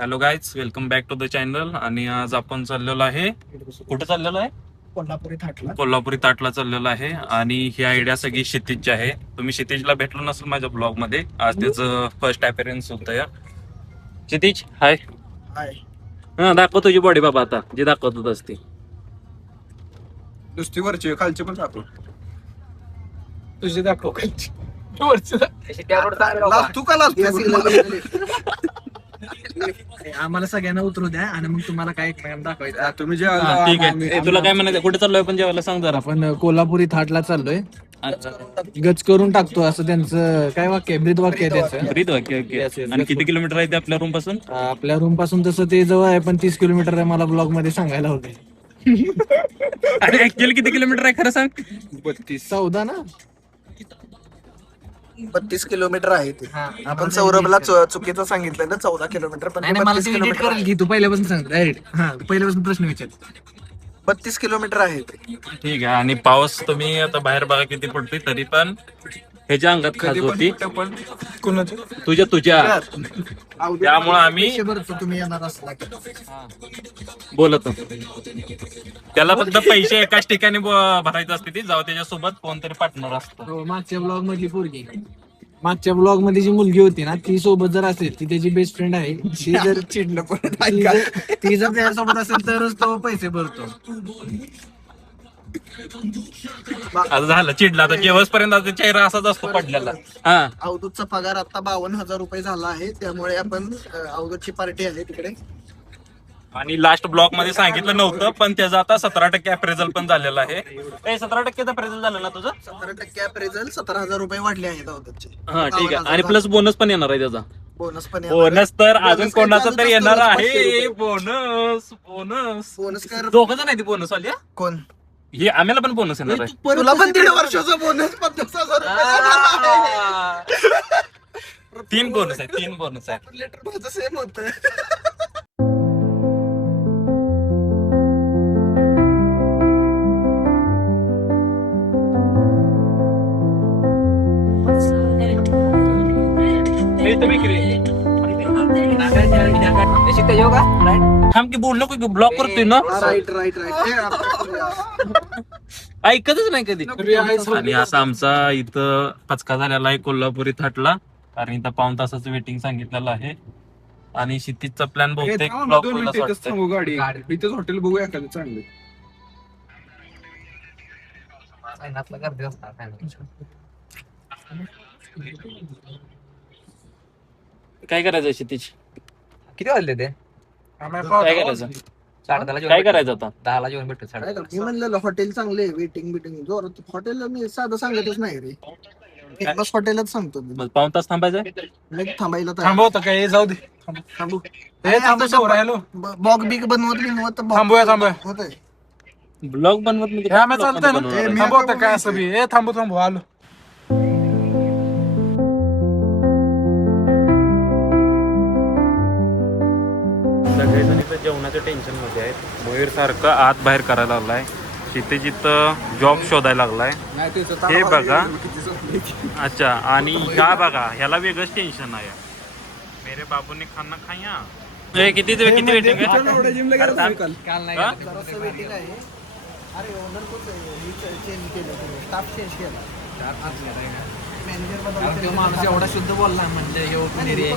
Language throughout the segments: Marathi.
Hello guys, welcome back to the channel. आणि आज आपण चाललेलो आहे, कुठे चाललेलो आहे? कोल्हापुरी ताटला चाललेलो आहे. आणि ही आयडिया सगळी क्षितिजची आहे. तुम्ही क्षितिजला भेटलो नसेल माझ्या ब्लॉग मध्ये. आज त्याचं फर्स्ट अपीअरन्स होतं या. क्षितिज हाय. हा, दाखव तुझी बॉडी बाबा आता, जी दाखवत असते. नुसती वरची खालची पण दाखव. तुझी दाखव खालची वरची तू का आम्हाला सगळ्यांना उतरू द्या आणि मग तुम्हाला काय दाखवायचं. तुम्ही जे हा, ठीक आहे. तुला काय म्हणायचं, कुठे चाललोय पण जेवायला सांग जरा. आपण कोल्हापुरी थाटला चाललोय. गच करून टाकतो असं त्यांचं काय वाक्य, ब्रीद वाक्य आहे त्याचं. ब्रीद वाक्य. ओके. आणि किती किलोमीटर आहे ते आपल्या रूम पासून? आपल्या रूम पासून तसं ते जवळ आहे, पण 30 किलोमीटर आहे. मला ब्लॉग मध्ये सांगायला होते. अरे ऍक्च्युअली किती किलोमीटर आहे खरं सांग? 14 ना. 32 किलोमीटर आहे ते. आपण सौरभला चुकीचं सांगितलं ना, 14 किलोमीटर, पण नाही, मला एडिट करेल की तू पहिल्यापासून सांग डायरेक्ट. हा, तू पहिल्यापासून प्रश्न विचार. 32 किलोमीटर आहे ते. ठीक आहे. आणि पाऊस तुम्ही आता बाहेर बघा किती पडतोय, तरी पण ह्याच्या अंगात खाज होती पण कोणाचं तुझ्या त्यामुळे आम्ही तुम्ही येणार असला बोलत त्याला फक्त पैसे एकाच ठिकाणी भरायचे असते, ती जाऊ त्याच्यासोबत कोणतरी पार्टनर असतं. मागच्या ब्लॉग मधली पोरगी, मागच्या ब्लॉग मध्ये जी मुलगी होती ना, ती सोबत जर असेल, ती त्याची बेस्ट फ्रेंड आहे. ती जर चिडलं पण ती जर त्याच्यासोबत असेल तरच तो पैसे भरतो. आता झालं चिडला, आता जेवसपर्यंत चेहरा असाच असतो पडलेला. हा, अवधूतचा पगार आता 52,000 रुपये झाला आहे, त्यामुळे आपण अवधूतची पार्टी आहे तिकडे. आणि लास्ट ब्लॉक मध्ये सांगितलं नव्हतं, पण त्याचा आता 17% अप्रेझल पण झालेला आहे. 17% अप्रेझल झालं ना तुझं? 17% अप्रेझल, 17,000 रुपये वाढले आहेत अवधूतचे. हा, ठीक आहे. आणि प्लस बोनस पण येणार आहे त्याचा. बोनस पण येणार आहे. बोनस तर अजून बोनस काय कोणाचा झालं तरी तर येणार बोनस आहे. 500 बोनस बोनस कर. दोघं जण आहे ती बोनस वाली. कोण? हे आम्हाला पण बोनस येणार आहे. तुला पण 1.5 वर्षाचा बोनस 50,000 रुपये. 3 बोनस आहे, 3 बोनस आहे. लेटर माझं सेम होत. थांब की बोल नको, ब्लॉक करतोय ना. राईट राईट ऐकतच नाही कधी. आणि असा आमचा इथं पचका झालेला आहे कोल्हापुरी थाटला, कारण इथं 1.5 तासाचं वेटिंग सांगितलेलं आहे. आणि क्षितिजचा प्लॅन बहुतेक ब्लॉक होईल असं वाटतंय. सांगू गाडी इथेच हॉटेल बघू एखादं चांगलं. काय करायचं क्षितिज? किती वाजले ते? काय करायचं? काय करायचं आता? 10ला जेवण भेटतो. मी म्हणलेलं हॉटेल चांगले, वेटिंग बिटिंग जोरात. हॉटेल मी साधं सांगतच नाही रे, बस हॉटेलच सांगतो मी. मग 1.5 तास थांबायचं? लग थांबायला थांबवता काय? जाऊ दे. थांबू. हॅलो बॉग बिग बनवत थांबूया होतंय. ब्लॉग बनवत म्हणजे ह्या मॅच चालतंय ना. बनवणार आहे. थांबवता काय असं बी? थांबू आलो. सगळेजण इथं जेवणाच्या टेन्शन मध्ये आहेत. मयूर सारखं आत बाहेर करायला लागलाय. तिथे जिथं जॉब शोधायला लागलाय. हे बघा. अच्छा. आणि ह्या बघा, ह्याला वेगळंच टेन्शन आहे. मेरे बाबूने खाना खाया. किती वेटिंग आहे? वेटिंग आहे. अरे ओनर कोच चेंज केलं, स्टाफ चेंज केला. मॅनेजर माणूस एवढा शुद्ध बोलला म्हणजे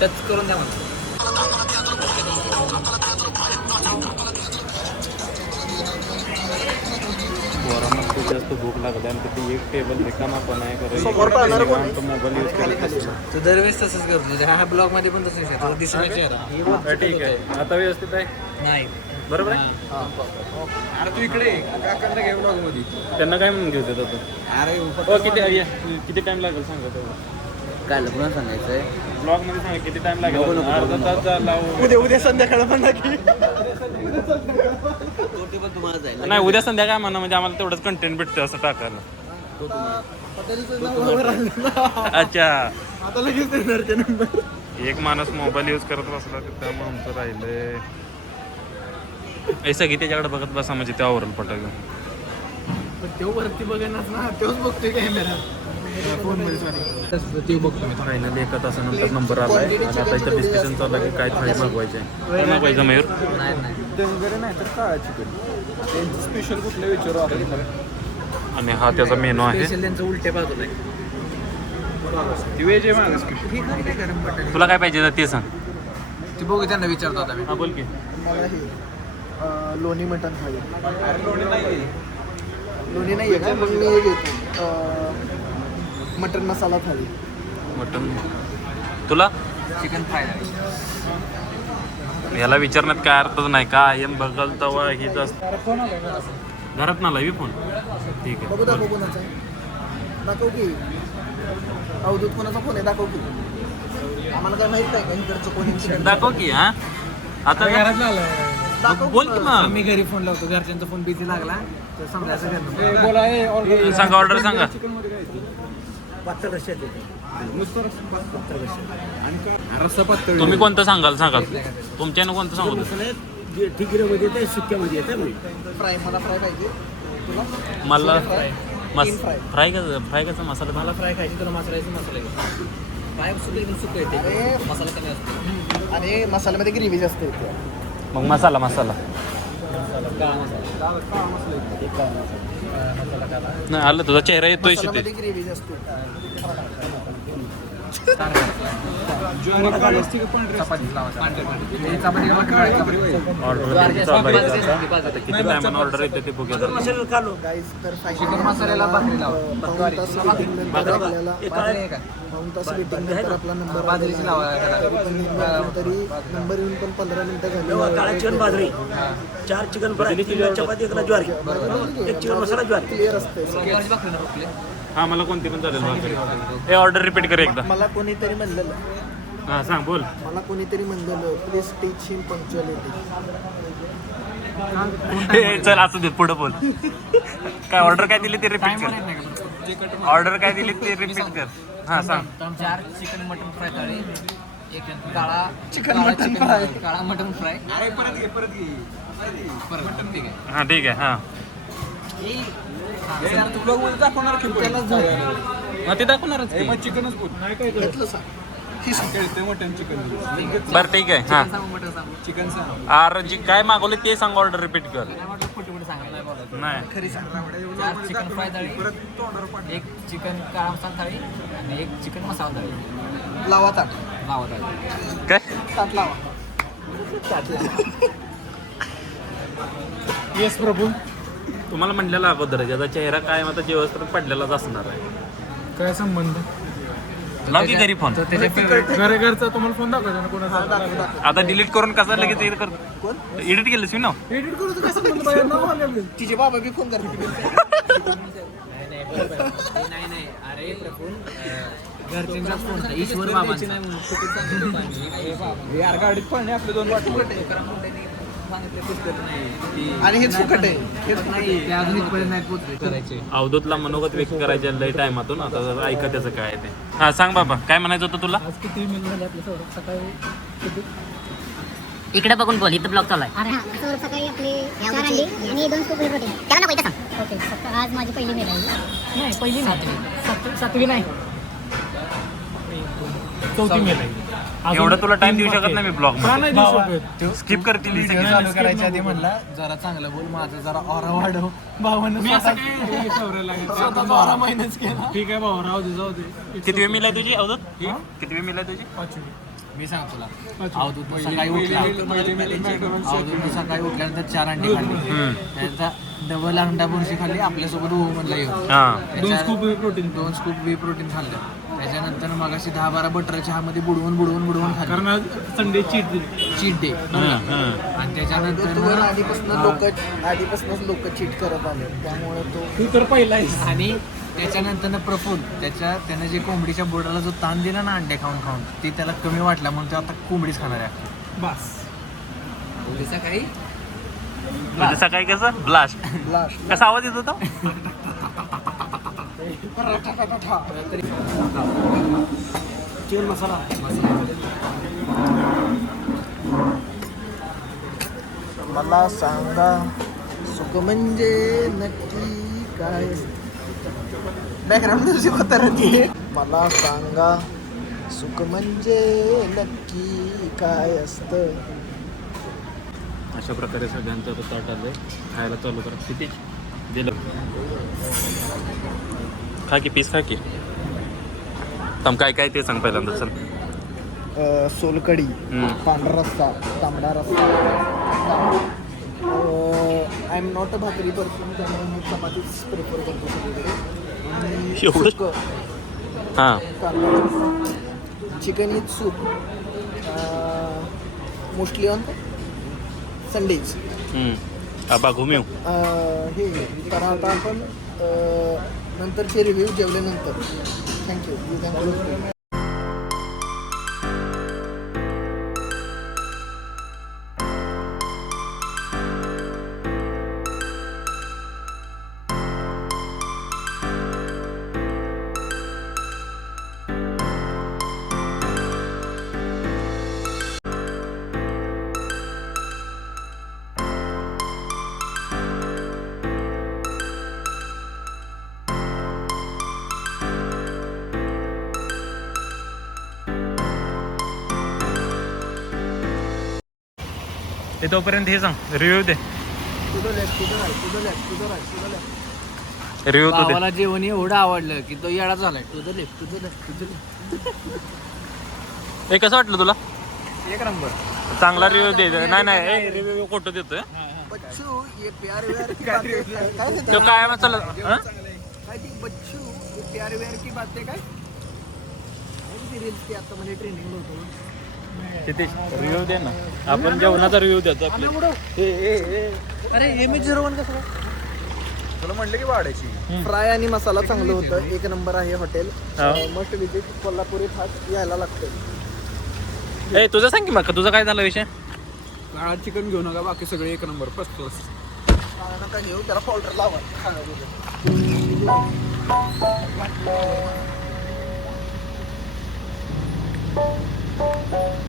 टच करून द्या मला. पोरांना खूप जास्त भूक लागली आणि तिथे एक टेबल रिकामा पण आहे. समोर पाहणार कोण? मोबाईल यूज करत तू दरवेळेस तसंच करतो. ह्या ब्लॉग मध्ये पण तसंच आहे. दिसण्याचे चेहरा. ठीक आहे. आता व्यवस्थित आहे, नाही बरोबर आहे. अरे तू इकडे काकांना घे ब्लॉग मध्ये. त्यांना काय म्हणून घेऊ देतो तू? अरे किती टाइम लागेल सांगा तेवढं. काय लग्न सांगायचंय? ब्लॉग मध्ये सांगा किती टाइम लागेल. अर्धा तास झाला. उद्या संध्याकाळ पण नाही, उद्या संध्याकाळ म्हणा, म्हणजे आम्हाला तेवढंच कंटेंट भेटतं असं टाकायला. अच्छा. आता लगेच देणार ते नंबर. एक माणूस मोबाईल यूज करत बसला तर त्यामुळे आमचं राहिलंय. हे सगळी त्याच्याकडे बघत बसा म्हणजे ते आवरल पटकन. तो वरती बघेनच ना, तोच बघतोय कॅमेरा. ते बघतो मी. फायनली एका तासानंतर नंबर आलाय आणि आता इथं डिस्कशन चालू आहे की काय थाळी मागवायची आहे. काय मागवायचं मयूर? वगैरे नाही तर काळा चिकन स्पेशल कुठलं विचारू आपण. आणि हा त्याचा मेनू आहे. त्यांचं उलटे बाजूला आहे. व्हेज आहे माझं स्पेशल. तुला काय पाहिजे ते सांग. ते बघू त्यांना विचारतो आता मी. हा बोल की. मला हे लोणी मटण थाळी. लोणी नाही आहे का मग मी हे घेतो मटण मसाला थाळी. मटन. तुला चिकन फ्राय. याला विचारण्यात काय अर्थच नाही. काय एम बघल तवा हीच घरात ना लावी फोन. ठीक आहे. बघू दाखव कोणाचा आहे. दाखव की अवधूत कोणाचा फोन आहे दाखव की. आम्हाला काय माहित नाही का इकडचं कोणी दाखव की. हा आता दाखव बोल की मग. मी घरी फोन लावतो. घरच्यांचा फोन बिझी लागला तर समजायचं त्यांना. बोला सांगा ऑर्डर सांगा. रस्सा पातळ. तुम्ही कोणतं सांगाल तुमच्यानं कोणतं सांगू? फ्राय मला फ्राय पाहिजे. तुला मला तीन फ्राय कसा मसाला मला फ्राय खायची तुला मसाल्याची मसाला घे. फ्राय सुद्धा एकदम सुकं येते. अरे मसाला कमी असतो. आणि मसाल्यामध्ये ग्रेव्ही जास्त येते. मग मसाला नाही आलं. तुझा चेहरा येतोय शिते. मसाल्यामध्ये ग्रेव्ही जास्त येते. ऑर्डर किती टायमान ऑर्डर येते ते बघूया. गाईज तर चिकन मसाल्याला भाकरी लावा. पाऊण तास waiting नंतर आपल्याला पाऊण तास waiting नंतर आपला नंबर बाजरीची लावा. तरी नंबर येऊन पण 15 मिनिटं झाली. चिकन बाजरी 4 चिकन फ्राय 3 चपाती 1 ज्वारी 1 चिकन मसाला ज्वारी. क्लिअर असते. भाकरी ना आपली. हा मला कोणती पण चालेल. हे ऑर्डर रिपीट कर एकदा. मला कोणीतरी म्हणलेलं हा सांग बोल. Please teach him punctuality. चल असू दे पुढे बोल. काय ऑर्डर काय दिली ते रिपीट कर. ऑर्डर काय दिली ते रिपीट कर. हा सांग. 4 चिकन मटन फ्राय थाळी. एक काळा चिकन मटन फ्राय. काळा मटन फ्राय. परत ठीक आहे. हा ठीक आहे. हा हा ते दाखवणारच की. चिकनच बोल. घेतलं सांग. मटन चिकन बरं ठीक आहे. हा सांगू मटन सांगू. चिकन सांग. अरे जी काय मागवले ते सांग. ऑर्डर रिपीट कर. काय म्हटलं खोटे सांगायला नाही बोलत. नाही खरी सांग. 4 चिकन फ्राय थाळी. 1 चिकन काळा मसाला थाळी आणि 1 चिकन मसाला थाळी. लावा ताट. लावा थाळी. काय ताट लावा. ताट लावा. येस प्रभू. तुम्हाला म्हणलेलं अगोदर त्याचा चेहरा काय आता जेवण पडलेलाच असणार आहे. काय संबंध? लाव की घरी फोन. घरचा तुम्हाला फोन दाखवायचा ना कोणाचा? आता डिलीट करून कसं लगेच हे कर. कोण? एडिट केलंस मी ना. एडिट करू तर कसं म्हणतो बाहेर नाव आलं. तिचे बाबा बी फोन करते. नाही अरे प्रफुल घरच्यांचा फोन होता. ईश्वर बाबांचा. यार गाडीत पाणी आपले 2 वाटू. आणि हे सुकट आहे. ते अजून इथपर्यंत नाही पोहोचले करायचे. अवधूतला मनोगत व्यक्त करायचे लय टायमातून. आता जरा ऐका त्याचं काय आहे ते. हा सांग बाबा काय म्हणायचं होतं तुला. आज किती मिनिट झाले आपल्या सकाळी? इकडे बघून बोल. इथं ब्लॉक चालू आहे. अरे हां तर सकाळी आपले 4 अंडी आणि 2 स्कूप प्रोटीन. त्याला नको इथं सांग. ओके आज माझी पहिली मेल आहे. नाही पहिली नाही. 7वी नाही. 4थी मेल आहे. एवढं तुला टाइम देऊ शकत नाही मी ब्लॉग का नाही देऊ मध्ये. शकत? स्किप करतील ही सगळी. चालू करायच्या आधी म्हणला जरा चांगलं बोल. माझं जरा ऑरा वाढव. भावानं मी असं काय सावरायला लागेल. स्वतःचा ऑरा मायनस केला. ठीक आहे भाऊ राहू दे जाऊ दे. किती वेळ मिळाली तुझी अवधूत? किती वेळ मिळाली तुझी? 5वी. मी सांग तुला. अवधूत सकाळी उठला. अवधूत सकाळी उठल्यानंतर 4 अंडी खाल्ली. त्यांचा डबल अंडा बुर्शी खाल्ली. आपल्यासोबत हो म्हणला येऊ. हा 2 scoop protein. 2 scoop whey protein खाल्लं. त्याच्यानंतर मगाशी 10-12 बटर चहामध्ये बुडवून खाल्लं. कारण आज संडे चीट दिली. Cheat day. आणि त्याच्यानंतर आधीपासूनच लोक चीट करत आले त्यामुळे तो तू तर पहिला आहेस. आणि त्याच्यानंतर प्रफुल त्यानं जे कोंबडीच्या बोर्डाला जो ताण दिला ना अंडे खाऊन ते त्याला कमी वाटला म्हणून तो आता कोंबडीच खाणार आहे. बस. सकाळी म्हणजे सकाळी कसं ब्लास्ट ब्लास्ट. कसा आवाज येत होता. चिकन मसाला. मला सांगा सुख म्हणजे नक्की काय. बॅकग्राऊंड म्युझिक होतं रे ते. मला सांगा सुख म्हणजे नक्की काय असतं. अशा प्रकारे सगळ्यांचं आता ताट आलंय. खायला चालू करा. किती दिलं खा की पीस खा की. तम काय काय ते सांग पहिल्यांदा चल. सोलकढी, पांढरा रस्सा, तांबडा रस्सा. आय एम नॉट अ भाकरी पर्सन, त्यामुळे मी चपातीच प्रिफर करतो सगळीकडे. एवढं? सुकं, हां कांदा, chicken with soup, mostly on Sundays. आबा घुमेव. हे तर आता आपण नंतरचे रिव्ह्यू जेवल्यानंतर. थँक्यू. You can close. ते तोपर्यंत हे सांग रिव्ह्यू दे. रिव्ह्यू तू दे. भावाला जेवण एवढं आवडलं की तो येडा झालाय. To the left, to the left, to the left. हे कसं वाटलं तुला? एक नंबर. चांगला रिव्ह्यू दे. नाही रिव्ह्यू खोटं देतोय. बच्चू ये प्यार व्यार की बातें काय तो काय मसाला काय ती बच्चू ये प्यार व्यार की बातें काय रील्स की आता म्हणजे ट्रेंडिंग होतो. रिव्ह्यू दे ना. आपण जेवणाचा रिव्ह्यू देतो आपल्या. अरे MH01 कसं काय? तुला म्हटलं की वाढायची. फ्राय आणि मसाला चांगलं होतं. एक नंबर आहे हॉटेल. हा. Must visit. कोल्हापुरी फास्ट यायला लागतं. ए तुझं सांग की मग तुझा काय झाला विषय? काळा चिकन घेऊ नका, बाकी सगळे एक नंबर फर्स्ट क्लास. नका घेऊ, त्याला पावडर लावा.